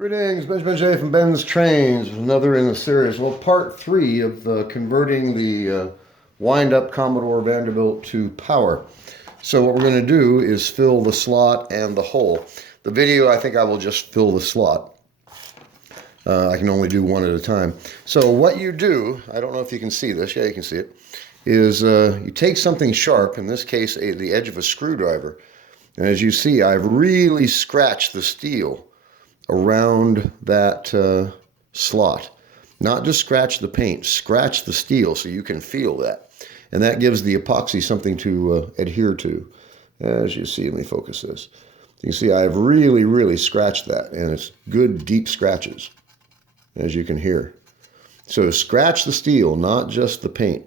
Greetings, Benjamin J. from Ben's Trains, another in the series. Well, part 3 of converting the wind-up Commodore Vanderbilt to power. So what we're going to do is fill the slot and the hole. The video, I think I will just fill the slot. I can only do one at a time. So what you do, I don't know if you can see this, yeah you can see it, is you take something sharp, in this case the edge of a screwdriver, and as you see I've really scratched the steel around that slot. Not just scratch the paint, scratch the steel so you can feel that. And that gives the epoxy something to adhere to. As you see, let me focus this. You can see I've really scratched that, and it's good deep scratches, as you can hear. So scratch the steel, not just the paint.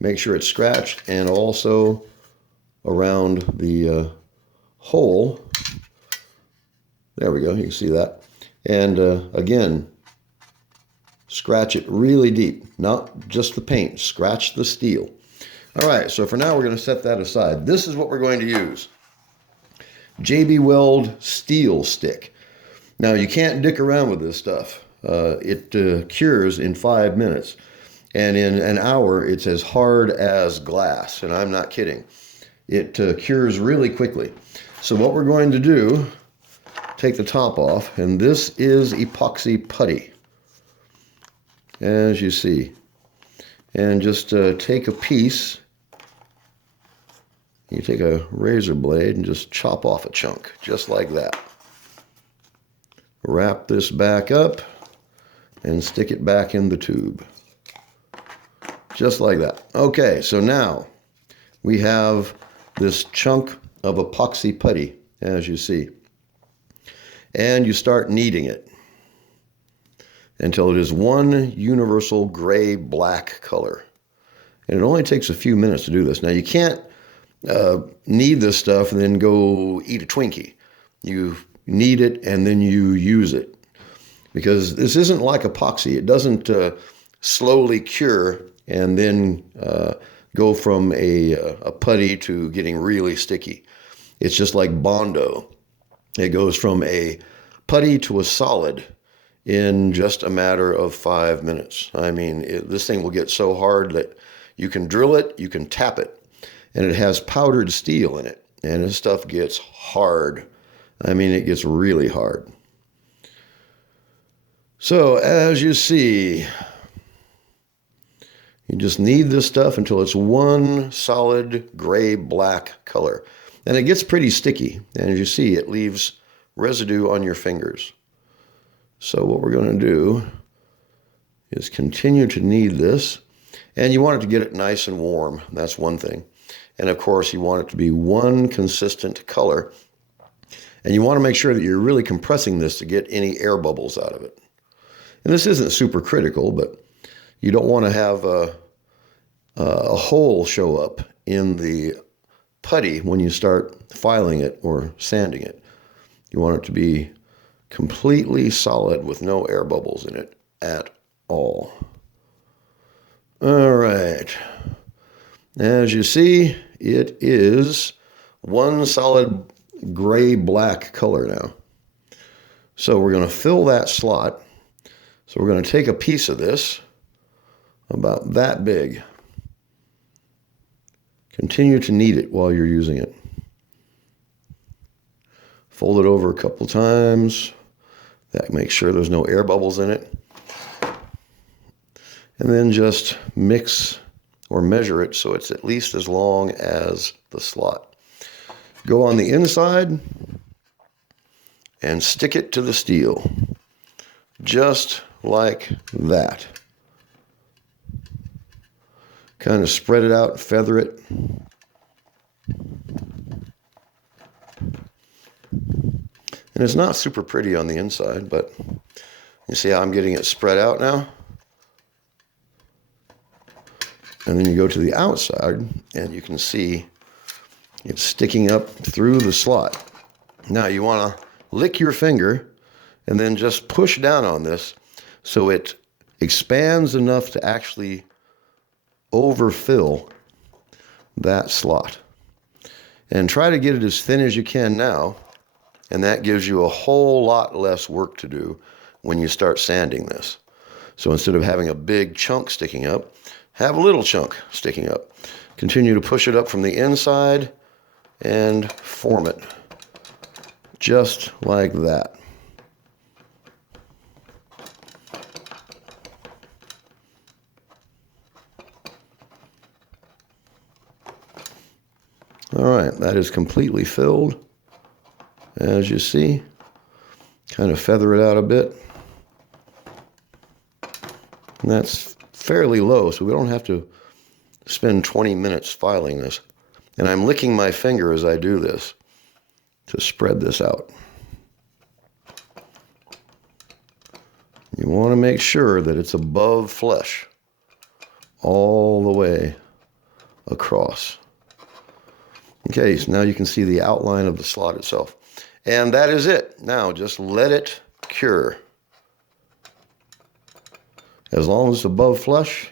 Make sure it's scratched, and also around the hole. There we go, you can see that. And again, scratch it really deep, not just the paint, scratch the steel. All right, so for now we're going to set that aside. This is what we're going to use. WELD steel stick. Now you can't dick around with this stuff. It cures in 5 minutes. And in an hour, it's as hard as glass, and I'm not kidding. It cures really quickly. So what we're going to do, take the top off, and this is epoxy putty, as you see. And just take a piece, you take a razor blade and just chop off a chunk, just like that. Wrap this back up and stick it back in the tube. Just like that. Okay, so now we have this chunk of epoxy putty, as you see. And you start kneading it until it is one universal gray-black color. And it only takes a few minutes to do this. Now, you can't knead this stuff and then go eat a Twinkie. You knead it and then you use it. Because this isn't like epoxy. It doesn't slowly cure and then go from a putty to getting really sticky. It's just like Bondo. It goes from a putty to a solid in just a matter of 5 minutes. I mean, this thing will get so hard that you can drill it, you can tap it, and it has powdered steel in it. And this stuff gets hard. I mean, it gets really hard. So, as you see, you just knead this stuff until it's one solid gray-black color. And it gets pretty sticky. And as you see, it leaves residue on your fingers. So what we're going to do is continue to knead this. And you want it to get it nice and warm. That's one thing. And of course, you want it to be one consistent color. And you want to make sure that you're really compressing this to get any air bubbles out of it. And this isn't super critical, but you don't want to have a hole show up in the putty when you start filing it or sanding it. You want it to be completely solid with no air bubbles in it at all. All right. As you see, it is one solid gray-black color now. So we're going to fill that slot. So we're going to take a piece of this, about that big. Continue to knead it while you're using it. Fold it over a couple times. That makes sure there's no air bubbles in it. And then just mix or measure it so it's at least as long as the slot. Go on the inside and stick it to the steel. Just like that. Kind of spread it out, feather it. And it's not super pretty on the inside, but you see how I'm getting it spread out now? And then you go to the outside, and you can see it's sticking up through the slot. Now you want to lick your finger and then just push down on this so it expands enough to actually overfill that slot. And try to get it as thin as you can now. and that gives you a whole lot less work to do when you start sanding this. So instead of having a big chunk sticking up, have a little chunk sticking up. Continue to push it up from the inside and form it just like that. All right, that is completely filled. As you see, kind of feather it out a bit. And that's fairly low, so we don't have to spend 20 minutes filing this. And I'm licking my finger as I do this to spread this out. You want to make sure that it's above flush all the way across. Okay, so now you can see the outline of the slot itself. And that is it. Now just let it cure. As long as it's above flush,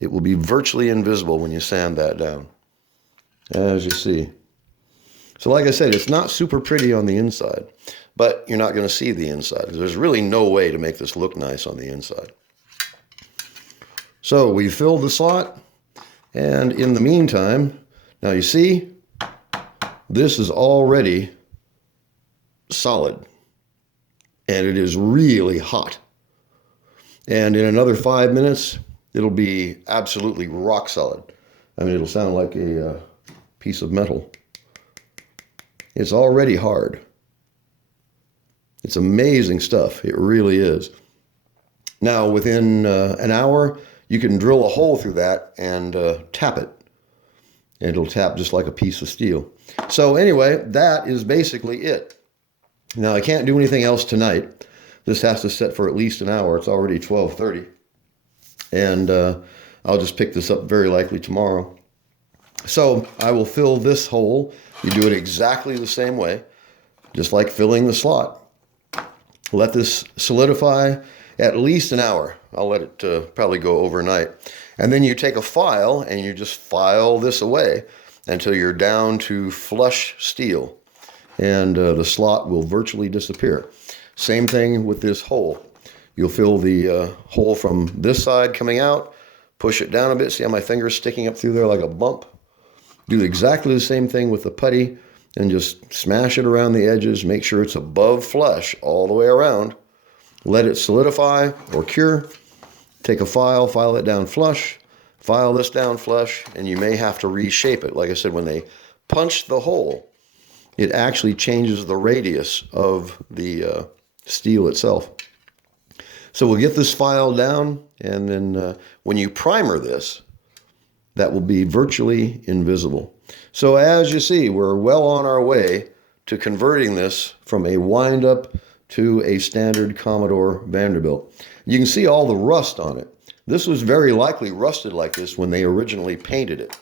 it will be virtually invisible when you sand that down, as you see. So like I said, it's not super pretty on the inside, but you're not going to see the inside. There's really no way to make this look nice on the inside. So we filled the slot, and in the meantime, now you see, this is already solid, and it is really hot. And in another 5 minutes, it'll be absolutely rock solid. I mean, it'll sound like a piece of metal. It's already hard. It's amazing stuff. It really is. Now, within an hour, you can drill a hole through that and tap it. And it'll tap just like a piece of steel. So anyway, that is basically it. Now, I can't do anything else tonight. This has to set for at least an hour. It's already 12:30. And I'll just pick this up very likely tomorrow. So I will fill this hole. You do it exactly the same way, just like filling the slot. Let this solidify at least an hour. I'll let it probably go overnight. And then you take a file and you just file this away until you're down to flush steel. And the slot will virtually disappear. Same thing with this hole. You'll fill the hole from this side coming out, push it down a bit. See how my finger's sticking up through there like a bump? Do exactly the same thing with the putty and just smash it around the edges. Make sure it's above flush all the way around. Let it solidify or cure. Take a file, file it down flush, file this down flush, and you may have to reshape it. Like I said, when they punch the hole, it actually changes the radius of the steel itself. So we'll get this file down, and then when you primer this, that will be virtually invisible. So as you see, we're well on our way to converting this from a wind-up to a standard Commodore Vanderbilt. You can see all the rust on it. This was very likely rusted like this when they originally painted it.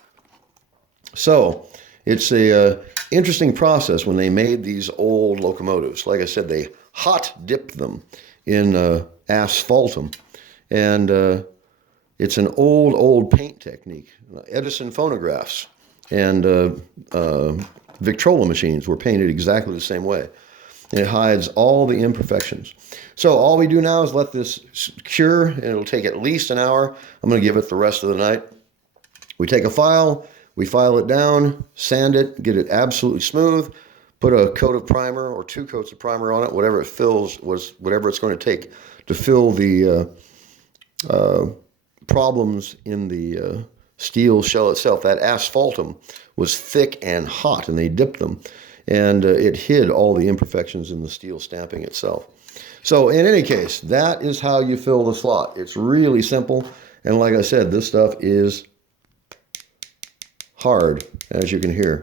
So it's a interesting process when they made these old locomotives. Like I said, they hot dipped them in asphaltum, and it's an old paint technique. Edison phonographs and Victrola machines were painted exactly the same way. And it hides all the imperfections. So all we do now is let this cure, and it'll take at least an hour. I'm going to give it the rest of the night. We take a file, we file it down, sand it, get it absolutely smooth, put a coat of primer or 2 coats of primer on it, whatever it fills, whatever it's going to take to fill the problems in the steel shell itself. That asphaltum was thick and hot, and they dipped them, and it hid all the imperfections in the steel stamping itself. So in any case, that is how you fill the slot. It's really simple, and like I said, this stuff is hard, as you can hear,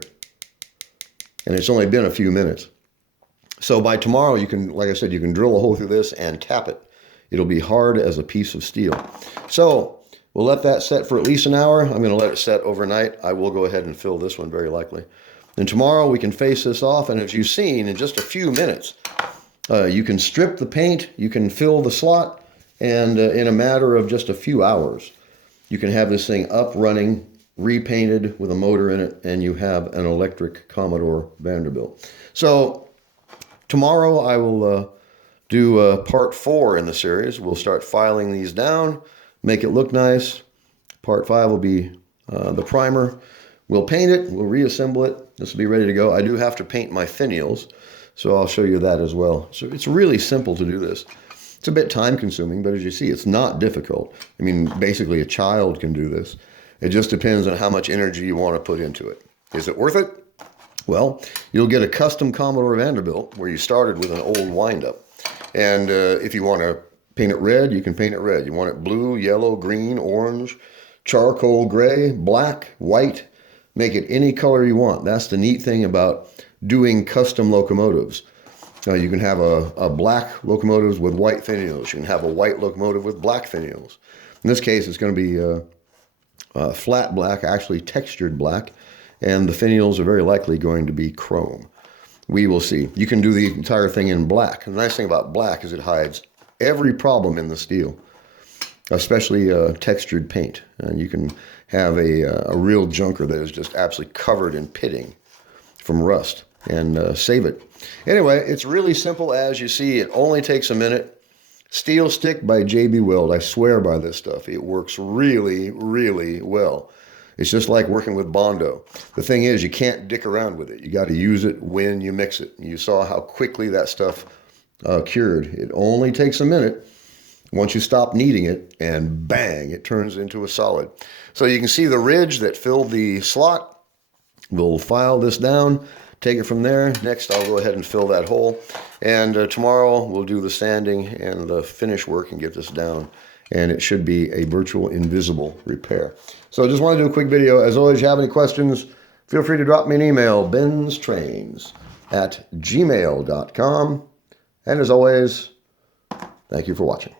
and it's only been a few minutes. So by tomorrow, you can, like I said, you can drill a hole through this and tap it. It'll be hard as a piece of steel. So we'll let that set for at least an hour. I'm going to let it set overnight. I will go ahead and fill this one very likely. And tomorrow we can face this off, and as you've seen, in just a few minutes, you can strip the paint, you can fill the slot, and in a matter of just a few hours, you can have this thing up, running, repainted with a motor in it, and you have an electric Commodore Vanderbilt. So Tomorrow I will do part 4 in the series. We'll start filing these down, make it look nice. Part 5 will be the primer. We'll paint it, we'll reassemble it. This will be ready to go. I do have to paint my finials, so I'll show you that as well. So it's really simple to do this. It's a bit time consuming, but as you see, it's not difficult. I mean, basically a child can do this. It just depends on how much energy you want to put into it. Is it worth it? Well, you'll get a custom Commodore Vanderbilt where you started with an old wind-up. And if you want to paint it red, you can paint it red. You want it blue, yellow, green, orange, charcoal gray, black, white. Make it any color you want. That's the neat thing about doing custom locomotives. You can have a black locomotive with white finials. You can have a white locomotive with black finials. In this case, it's going to be flat black, actually textured black. And the finials are very likely going to be chrome. We will see. You can do the entire thing in black. The nice thing about black is it hides every problem in the steel, especially textured paint. And you can have a real junker that is just absolutely covered in pitting from rust and save it. Anyway, it's really simple as you see. It only takes a minute. Steel stick by JB Weld. I swear by this stuff. It works really, really well. It's just like working with Bondo. The thing is, you can't dick around with it. You got to use it when you mix it. You saw how quickly that stuff cured. It only takes a minute. Once you stop kneading it, and bang, it turns into a solid. So you can see the ridge that filled the slot. We'll file this down, take it from there. Next, I'll go ahead and fill that hole. And tomorrow, we'll do the sanding and the finish work and get this down. And it should be a virtual invisible repair. So I just want to do a quick video. As always, if you have any questions, feel free to drop me an email, BENZTRAINZ@gmail.com. And as always, thank you for watching.